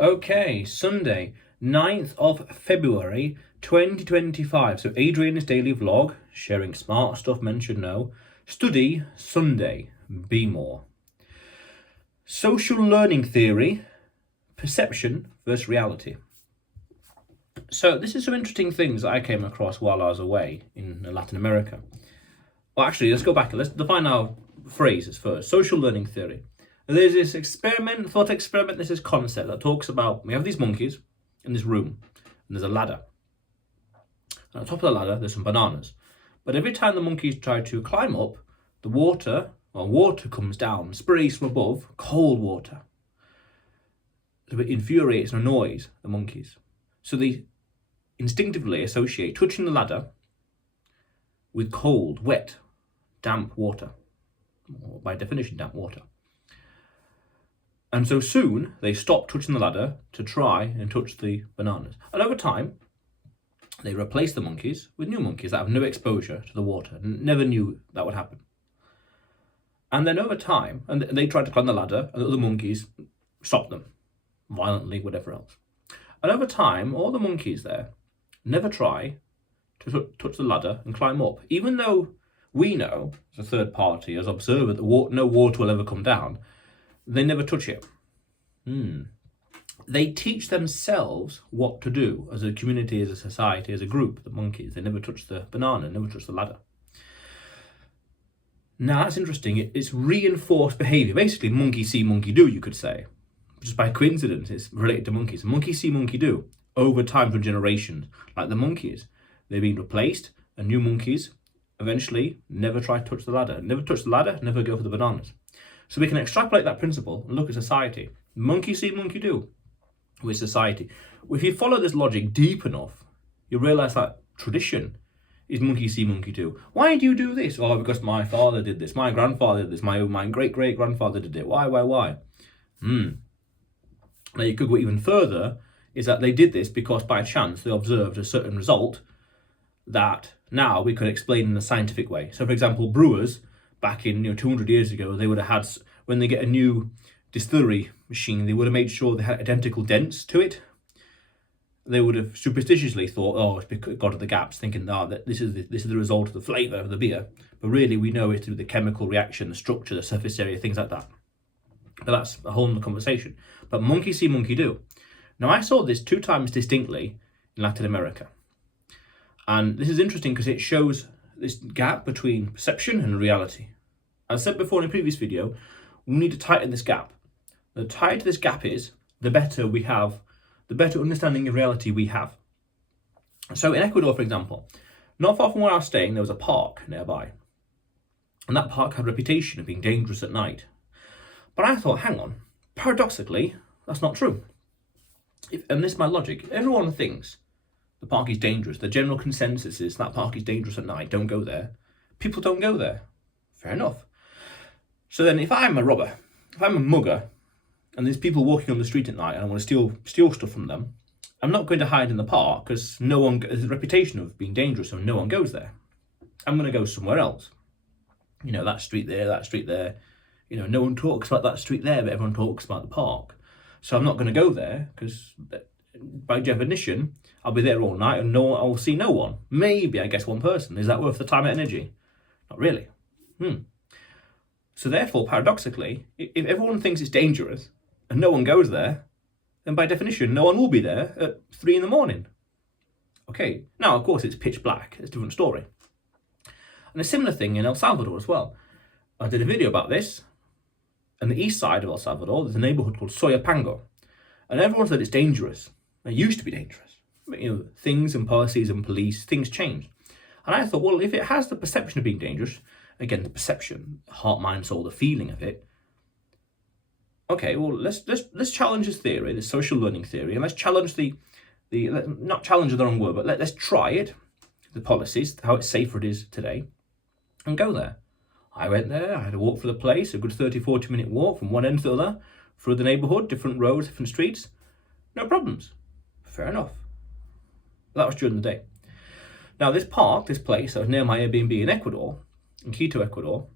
Okay, Sunday, 9th of February 2025. So Adrian's daily vlog, sharing smart stuff men should know. Study Sunday, be more. Social learning theory, perception versus reality. So this is some interesting things that I came across while I was away in Latin America. Well, actually, let's go back. Let's define our phrases first. Social learning theory. There's this thought experiment, this concept that talks about, we have these monkeys in this room, and there's a ladder. And on top of the ladder, there's some bananas. But every time the monkeys try to climb up, the water comes down, sprays from above, cold water. So it infuriates and annoys the monkeys. So they instinctively associate touching the ladder with cold, wet, damp water, or by definition, damp water. And so soon they stop touching the ladder to try and touch the bananas. And over time, they replace the monkeys with new monkeys that have no exposure to the water, never knew that would happen. And then over time, and they try to climb the ladder, and the other monkeys stop them violently, whatever else. And over time, all the monkeys there never try to touch the ladder and climb up, even though we know, as a third party, as observer, that no water will ever come down. They never touch it. They teach themselves what to do as a community, as a society, as a group, the monkeys. They never touch the banana, never touch the ladder. Now that's interesting. It's reinforced behavior. Basically, monkey see, monkey do, you could say. Just by coincidence, it's related to monkeys. Monkey see, monkey do. Over time, for generations, like the monkeys, they're being replaced, and new monkeys eventually never try to touch the ladder. Never touch the ladder, never go for the bananas. So we can extrapolate that principle and look at society. Monkey see, monkey do with society. If you follow this logic deep enough, you'll realize that tradition is monkey see, monkey do. Why do you do this? Oh, because my father did this, my grandfather did this, my great-great-grandfather did it. Why? Now you could go even further, is that they did this because by chance they observed a certain result that now we could explain in a scientific way. So for example, brewers, back in 200 years ago, they would have had, when they get a new distillery machine, they would have made sure they had identical dents to it. They would have superstitiously thought, oh, it's because God of the gaps, thinking that this is the result of the flavour of the beer. But really, we know it's through the chemical reaction, the structure, the surface area, things like that. But that's a whole other conversation. But monkey see, monkey do. Now, I saw this 2 times distinctly in Latin America. And this is interesting because it shows this gap between perception and reality. As I said before in a previous video, we need to tighten this gap. The tighter this gap is, the better we have, the better understanding of reality we have. So in Ecuador, for example, not far from where I was staying, there was a park nearby. And that park had a reputation of being dangerous at night. But I thought, hang on, paradoxically, that's not true. And this is my logic. Everyone thinks the park is dangerous. The general consensus is that park is dangerous at night. Don't go there. People don't go there. Fair enough. So then if I'm a robber, if I'm a mugger, and there's people walking on the street at night and I want to steal stuff from them, I'm not going to hide in the park because there's a reputation of being dangerous, so no one goes there. I'm going to go somewhere else. That street there. No one talks about that street there, but everyone talks about the park. So I'm not going to go there because by definition, I'll be there all night and I'll see no one. Maybe, I guess, one person. Is that worth the time and energy? Not really. So therefore, paradoxically, if everyone thinks it's dangerous and no one goes there, then by definition, no one will be there at 3 a.m. Okay, now, of course, it's pitch black. It's a different story. And a similar thing in El Salvador as well. I did a video about this. On the east side of El Salvador, there's a neighborhood called Soyapango. And everyone said it's dangerous. It used to be dangerous. But, things and policies and police, things change. And I thought, well, if it has the perception of being dangerous, again, the perception, heart, mind, soul, the feeling of it. Okay, well, let's challenge this theory, this social learning theory, and let's challenge not challenge is the wrong word, but let's try it, the policies, how it's safer it is today, and go there. I went there, I had to walk through the place, a good 30-40 minute walk from one end to the other, through the neighbourhood, different roads, different streets. No problems. Fair enough. That was during the day. Now this place that was near my Airbnb in Ecuador, in Quito, Ecuador,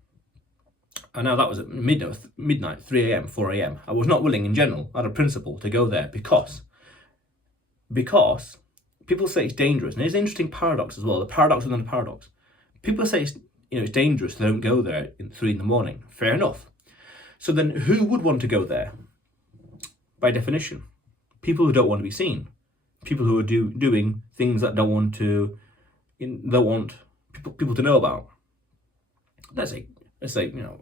And now that was at midnight, 3 a.m., 4 a.m. I was not willing in general, out of principle, to go there because people say it's dangerous. And there's an interesting paradox as well, the paradox within the paradox. People say it's dangerous, they don't go there at 3 in the morning. Fair enough. So then who would want to go there? By definition, people who don't want to be seen. People who are doing things that don't want people to know about. Let's say,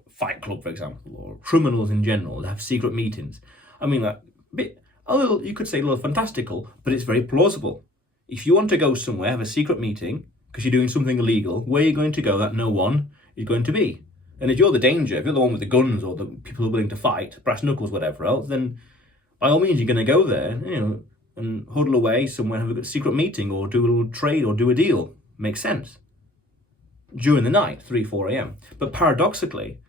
Fight Club, for example, or criminals in general. They have secret meetings. I mean, you could say a little fantastical, but it's very plausible. If you want to go somewhere, have a secret meeting, because you're doing something illegal, where are you going to go that no one is going to be? And if you're the danger, if you're the one with the guns or the people who are willing to fight, brass knuckles, whatever else, then by all means, you're going to go there, and huddle away somewhere, have a secret meeting, or do a little trade, or do a deal. Makes sense. During the night, 3, 4 a.m. But paradoxically,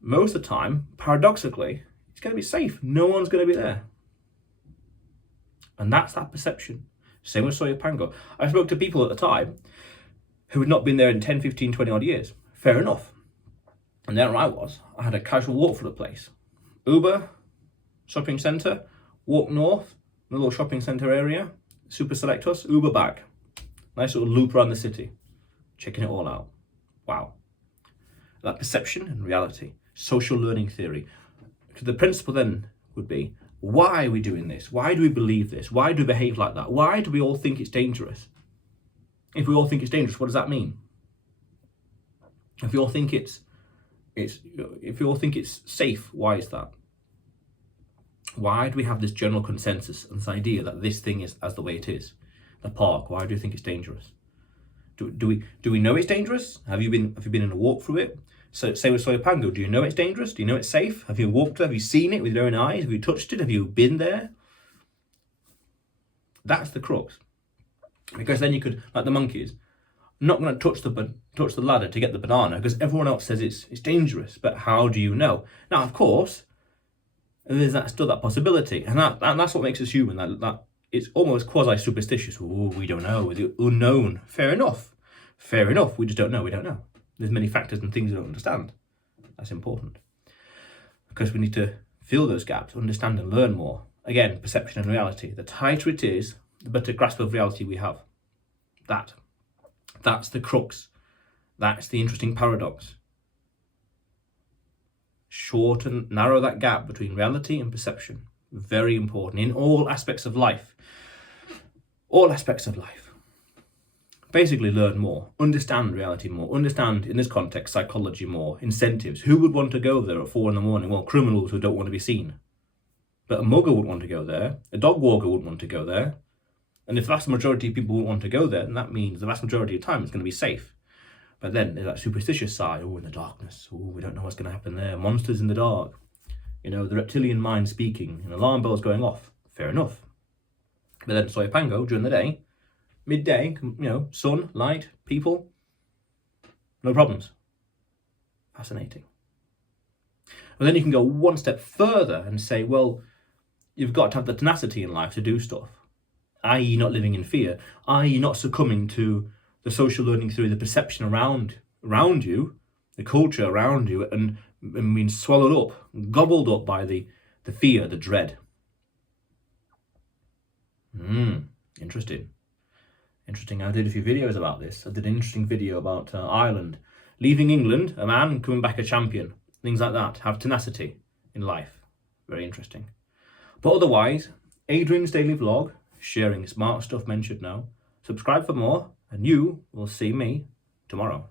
most of the time, it's going to be safe. No one's going to be there. And that's that perception. Same with Soyapango. I spoke to people at the time who had not been there in 10, 15, 20 odd years. Fair enough. And there I was. I had a casual walk for the place. Uber, shopping centre, walk north, a little shopping centre area, super select us, Uber back. Nice little loop around the city. Checking it all out. Wow. That perception and reality. Social learning theory. The principle then would be, why are we doing this? Why do we believe this? Why do we behave like that? Why do we all think it's dangerous? If we all think it's dangerous, what does that mean? If we all think it's safe, why is that? Why do we have this general consensus and this idea that this thing is as the way it is? The park, why do you think it's dangerous? Do we know it's dangerous? Have you been in a walk through it? So say with Soyapango, do you know it's dangerous? Do you know it's safe? Have you walked there? Have you seen it with your own eyes? Have you touched it? Have you been there? That's the crux. Because then you could, like the monkeys, not going to touch the ladder to get the banana because everyone else says it's dangerous. But how do you know? Now, of course, there's still that possibility, and that's what makes us human. That it's almost quasi-superstitious. Oh, we don't know. The unknown. Fair enough. We just don't know. We don't know. There's many factors and things we don't understand. That's important. Because we need to fill those gaps, understand and learn more. Again, perception and reality. The tighter it is, the better grasp of reality we have. That's the crux. That's the interesting paradox. Narrow that gap between reality and perception. Very important in all aspects of life. All aspects of life. Basically learn more, understand reality more, understand, in this context, psychology more, incentives. Who would want to go there at 4 in the morning? Well, criminals who don't want to be seen. But a mugger would want to go there, a dog walker would want to go there, and if the vast majority of people would want to go there, then that means the vast majority of time it's going to be safe. But then there's that superstitious side, in the darkness, we don't know what's going to happen there, monsters in the dark, the reptilian mind speaking, alarm bells going off. Fair enough. But then Soyapango, during the day, midday, sun, light, people, no problems. Fascinating. But then you can go one step further and say, well, you've got to have the tenacity in life to do stuff, i.e. not living in fear, i.e. not succumbing to the social learning theory, the perception around you, the culture around you, and being swallowed up, gobbled up by the fear, the dread. Interesting. I did a few videos about this. I did an interesting video about Ireland. Leaving England, a man, coming back a champion. Things like that. Have tenacity in life. Very interesting. But otherwise, Adrian's daily vlog, sharing smart stuff men should know. Subscribe for more, and you will see me tomorrow.